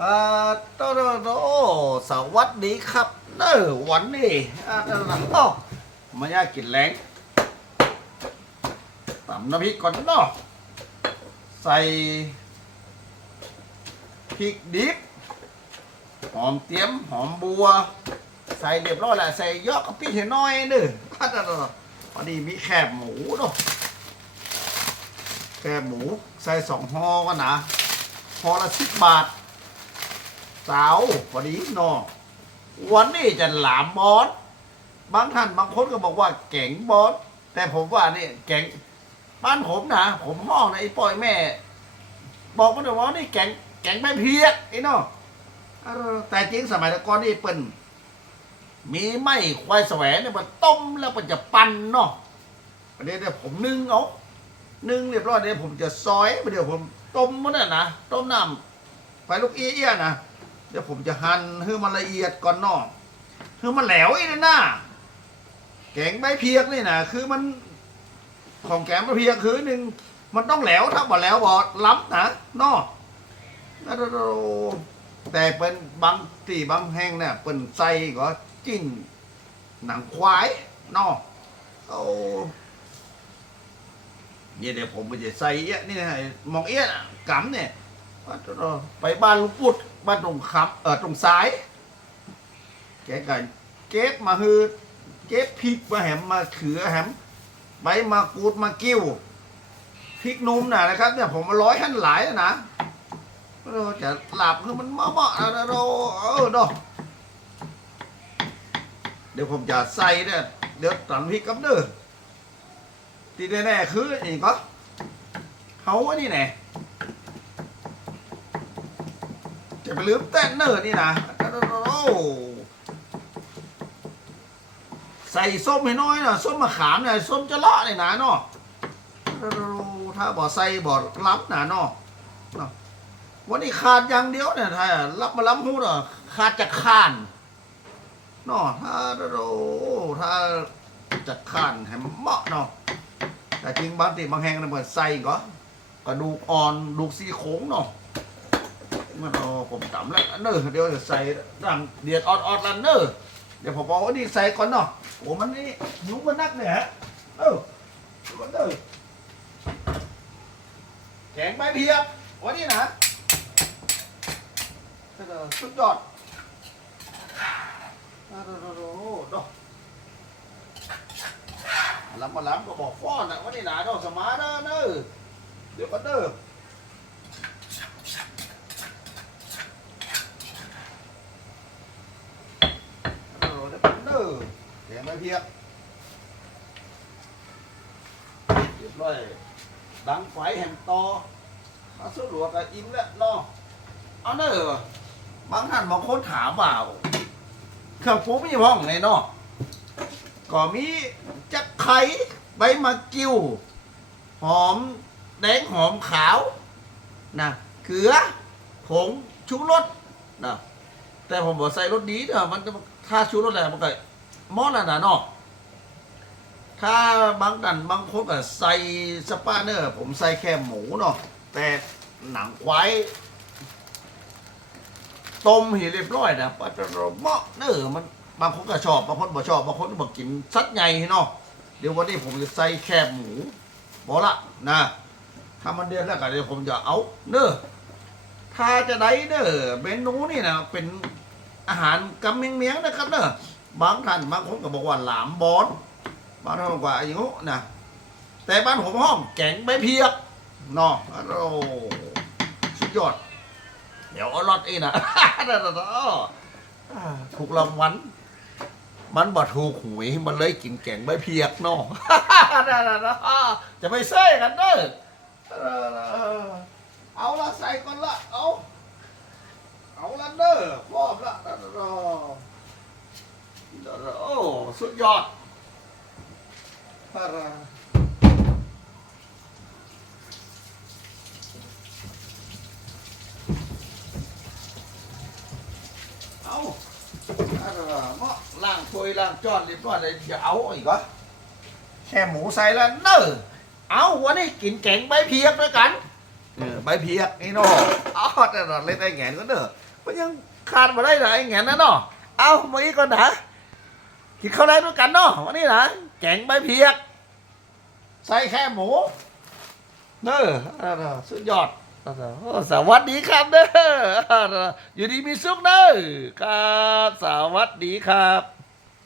ปาโตโตโตสวัสดีครับเนอวันนี้อ่าเด้อโอ้มายากกินแรงตำน้ำพริกก่อนเนาะใส่พริกดิบหอมเตรียมหอมบัว ใส่เรียบร้อยแล้วใส่ยอะกะปิให้น้อยเด้ออ่าเด้อพอดีมีแคบหมูเนาะแคบหมูใส่สองห่อกันนะห่อละสิบบาท สาวพอดีเนาะวันนี้จะหลามบอสบางท่านบางคนก็บอกว่าเก่งบอสแต่ผมว่านี่เก่งบ้านผมนะผมห้องนะไอ้ปอยแม่ บอกมาเดี๋ยวว่านี่แก่งแก่งไม่เพียกไอ้เนาะเอแต่จริงสมัยตะกอนนี่เป็นมีไม้ควายแสวงเนี่ยมันต้มแล้วมันจะปั่นเนาะประเดี๋ยวเดี๋ยผมนึ่งเอานึ่งเรียบร้อยเดี๋ยวผมจะซอยประเดี๋ยวผมต้มมันน่ะนะต้มน้ำไปลูกเอี้ยนะ ดี๋ยวผมจะหั่นให้มันละเอียดก่อนนอกคือมันแหลวอีนี่นะแกงใบเพียกนี่นะคือมัน ของแกงใบเพียกคือหนึ่งมันต้องแหลวถ้าบ่แหลวบ่ล้ำนะนอกแต่เป็นบางที่บางแห่งเนี่ยเป็นใส่ก็จิ้นหนังควายนอกโอ้เนี่ยเดี๋ยวผมจะใส่เอี้ยนี่นะมองเอี้ยนะกำเนี่ย ไปบ้านลุงปุดบ้านตรงขับเออตรงซ้าย แกก็เก็บมาฮือเก็บพริกมาแหมมาเขือแหมใบมากูดมากิ้วพริกนุ่มน่ะนะครับเนี่ยผมมาร้อยขั้นหลายแล้วนะเราจะหลับคือมันเหมาะๆเราเออดอกเดี๋ยวผมจะใส่เนี่ยเดี๋ยวตันพริกกับเด้อที่แน่ๆคือนี่ก็เขาอันนี้แน่ จะ ไปลืมเต้นเนอร์นี่นะโอ้ใส่ส้มให้น้อยหนะส้มมะขามเนี่ยส้มจะเลาะเลยนะเนาะถ้าบ่ใส่บ่รับนะเนาเนาะวันนี้ขาดอย่างเดียวเนี่ยถ้ารับมาล้ำหูเนาะขาดจะข้านเนาะถ้าโอ้ถ้าจะข้านให้มันเหมาะเนาะแต่จริงบางทีบางแห่งเนี่ยมันใส่ก็กระดูกอ่อนดูกซี่โครงเนาะ มันเอาผมต่ำแล้วเนอเดี๋ยวจะใส่ดังเดียดออดออดลันเนอเดี๋ยวผมบอกว่านี่ใส่ก่อนเนาะโอ้มันนี่ยุ่งมันนักเนี่ยฮะเออก่อนเด้อแข็งใบเพียบวันนี้นะเออสุดยอดโอ้โหดอกล้ำมาล้ำก็บอกฟ้อนนะวันนี้นะดอกสมาร์ทเนอเดี๋ยวก่อนเด้ออเดี๋ยวผมเด้อแกงไม่ เพียกเรียบร้อยดังไฟแห่งตอมาสรัวกับอิ่มแล้วเนาะเอาเด้อบางท่านบางคนถามว่าเครื่องปรุงมีห้องไหนเนาะก็มีจักไข่ใบมะกิ้ว หอมแดงหอมขาวนะเกลือผงชูรสนะแต่ผมบอกใส่รสดีเนอะมันถ้าชูรสอะไรมันก็ มอแล้วนะเนาะถ้าบางกันบางคนก็ใส่สปาเนอร์ ผมใส่แค่หมูเนาะแต่หนังควายต้มให้เรียบร้อยนะปัจจุบันเหมาะเนอะมันบางคนก็ชอบบางคนบ่ชอบบางคนก็บอกกินสัดใหญ่เนาะเดี๋ยววันนี้ผมจะใส่แค่หมูบอกละนะถ้ามันเดือนแล้วก็เดี๋ยวผมจะเอาเนอะถ้าจะได้เด้อเมนูนี่นะเป็นอาหารกำเมียงๆนะครับเด้อ บางท่านบางคนก็บอกว่าหลามบอนบางท่านบอกว่าอย่างงู้นะแต่บ้านผมห้องแกงใบเพียกเนาะโอ้สุดยอด เดี๋ยวอรอดองนะถูกรางวัลมันบ่ถูกหวยมันเลยกินแกงใบเพียกเนาะจะไปเซ่กันเด้อเอาละใส่ก่อนละเอาเอาละเด้อพร้อมละโอ้ สุดยอดพาราเอาพาราเมาะล่างถ้วยล่างจอนเรียบร้อยเลยอย่าเอาอีกวะแค่หมูใส่แล้วเนอะเอาวันนี้กินแกงใบเพียกด้วยกันเออใบเพียกนี่เนาะอ๋อแต่ละเล่นไอ้แหงนก็เด้อมันยังขาดมาได้นะไอ้แหงนนะเนาะเอามาอีกก่อนนะ กินข้าวแรงด้วยกันเนาะวันนี้นะแกงใบเพียก ใส่แค่หมูเนอสุดยอดสวัสดีครับเนออ่าอยู่ดีมีสุขเนอครับ สวัสดีครับ